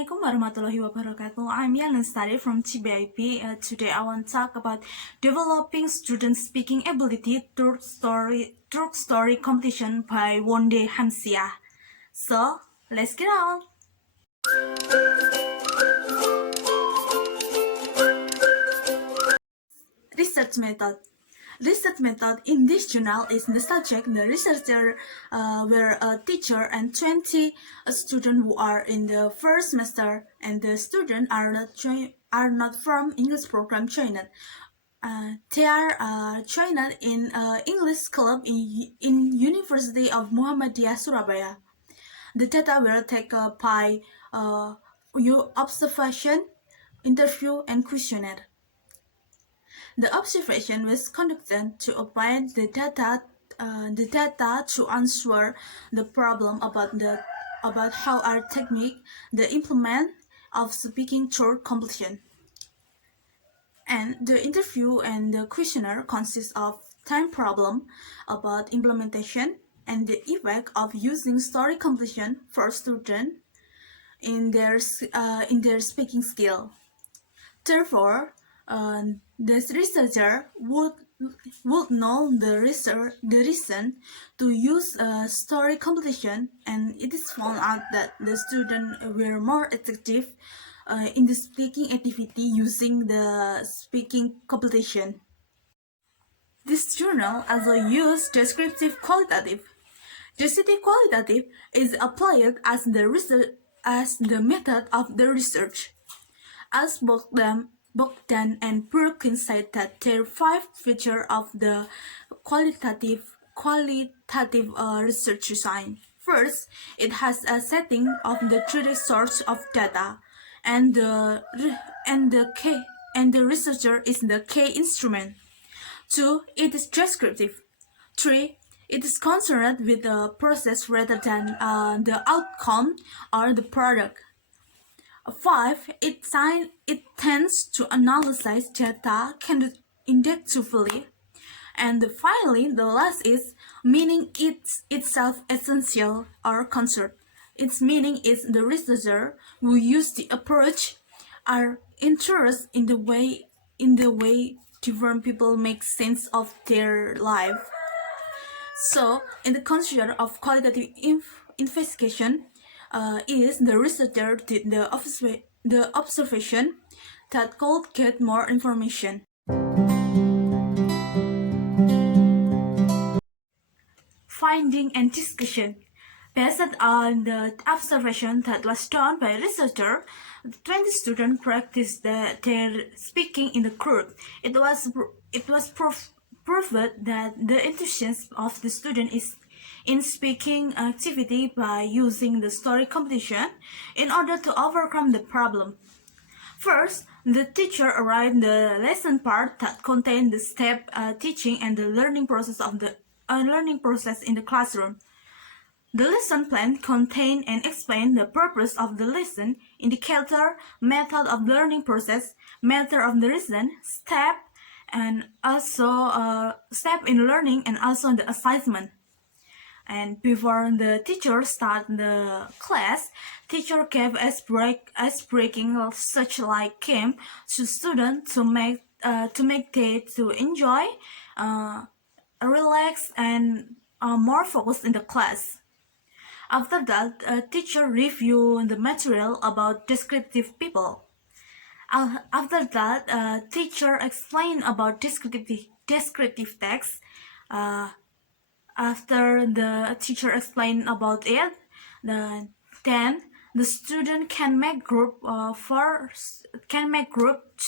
Assalamualaikum warahmatullahi wabarakatuh. I'm Lestari from TBIP. Today I want to talk about developing student speaking ability through story competition by Wonde Hamsia. So let's get on. Research method. Research method in this journal is the subject. The researcher were a teacher and 20 students who are in the first semester, and the students are not from English program joined. They are joined in English club in University of Muhammadiyah Surabaya. The data were taken by your observation, interview, and questionnaire. The observation was conducted to obtain the data to answer the problem about how our technique the implement of speaking through completion. And the interview and the questionnaire consist of 10 problem about implementation and the effect of using story completion for students in their speaking skill. Therefore, this researcher would know the reason to use story competition, and it is found out that the students were more effective in the speaking activity using the speaking competition. This journal also used descriptive qualitative. Descriptive qualitative is applied as the method of the research. As Bogdan and Perkin said that there are 5 features of the qualitative research design. First, it has a setting of the 3D source of data, and the researcher is the key instrument. 2. It is descriptive. 3. It is concerned with the process rather than the outcome or the product. 5. It tends to analyze data inductively. And finally, the last is meaning itself essential or concert. Its meaning is the researcher who use the approach are interested in the way different people make sense of their life. So, in the consider of qualitative investigation, is the researcher did the observation that could get more information. Finding and discussion. Based on the observation that was done by researcher, 20 students practiced their speaking in the group. It was proved that the enthusiasm of the student is in speaking activity by using the story competition in order to overcome the problem. First, the teacher arrived the lesson part that contained the step teaching and the learning process in the classroom. The lesson plan contained and explained the purpose of the lesson, indicator, method of learning process, method of the lesson, step, and also step in learning, and also the assignment. And before the teacher start the class, teacher gave breaking such like game to students to make they to enjoy, relax, and more focused in the class. After that, a teacher reviewed the material about descriptive people. After that, a teacher explained about descriptive text. After the teacher explained about it, then the student can make group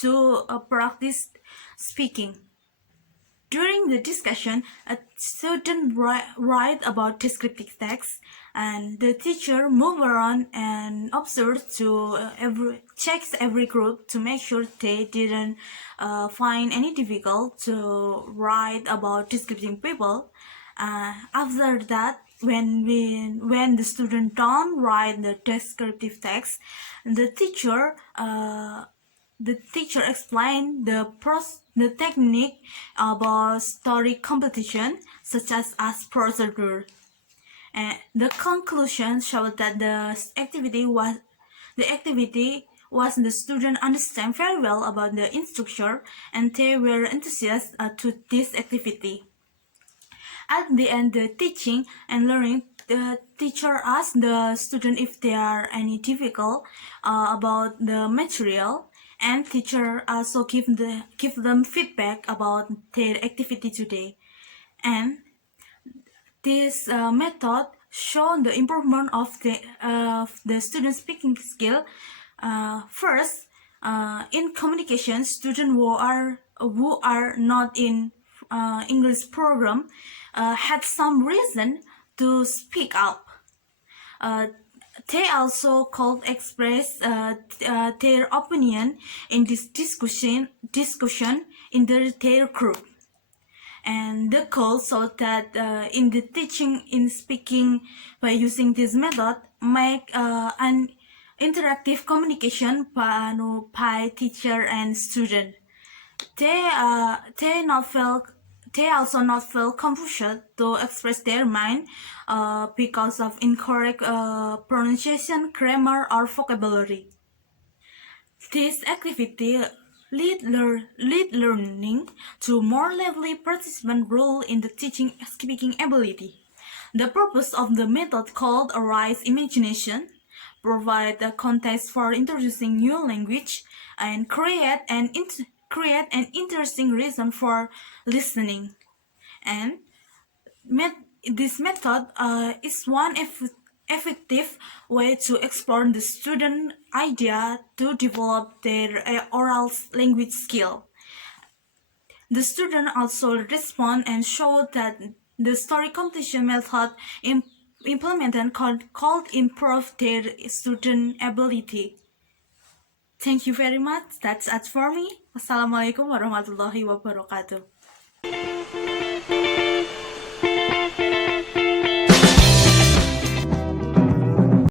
to practice speaking. During the discussion, a student write about descriptive text, and the teacher move around and observe checks every group to make sure they didn't find any difficult to write about descriptive people. After that, when the student don't write the descriptive text, the teacher explained the technique about story competition, such as procedure. And the conclusion showed that the activity was The activity was the students understand very well about the instructor and they were enthusiastic to this activity. At the end, the teaching and learning, the teacher asked the student if there are any difficult about the material, and teacher also give them feedback about their activity today. And this method shown the improvement of the student speaking skill. First, in communication, students who are not in English program had some reason to speak up. Uh, they also could express their opinion in this discussion in their group. And the goal so that in the teaching in speaking by using this method make an interactive communication by teacher and student. They also not feel confusion to express their mind because of incorrect pronunciation, grammar, or vocabulary. This activity lead learning to more lively participant role in the teaching speaking ability. The purpose of the method called Arise Imagination provide the context for introducing new language and create an interesting reason for listening. And this method is one effective way to explore the student idea to develop their oral language skill. The student also respond and show that the story completion method implemented could improve their student ability. Thank you very much. That's it for me. Wassalamualaikum warahmatullahi wabarakatuh.